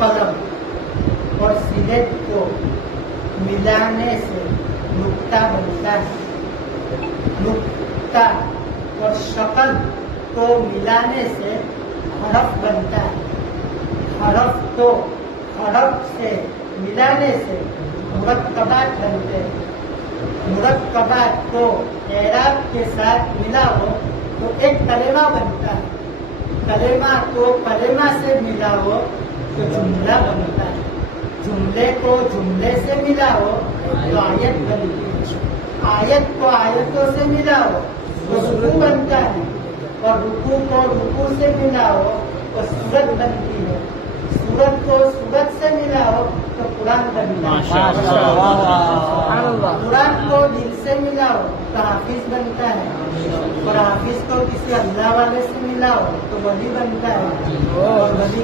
قلم اور سلیٹ کو ملانے سے نقطہ بنتا ہے، نقطہ اور شکل کو ملانے سے حرف بنتا ہے، حرف کو حرف سے ملانے سے مرکبات بنتے ہیں، مرکبات کو اعراب کے ساتھ ملاؤ تو ایک کلمہ بنتا ہے، کلمہ کو کلمہ سے ملاؤ تو جملہ بنتا ہے، جملے کو جملے سے ملاؤ تو آیت بنتی ہے، آیت کو آیتوں سے ملاؤ تو رکوع بنتا ہے، اور رکوع کو رکوع سے ملاؤ تو سورت بنتی ہے، سورت کو سورت سے ملاؤ تو قرآن بنتا ہے، قرآن کو دل سے ملاؤ تو حافظ بنتا ہے، اور حافظ کو کسی اللہ والے سے ملاؤ تو ولی بنتا ہے، اور ولی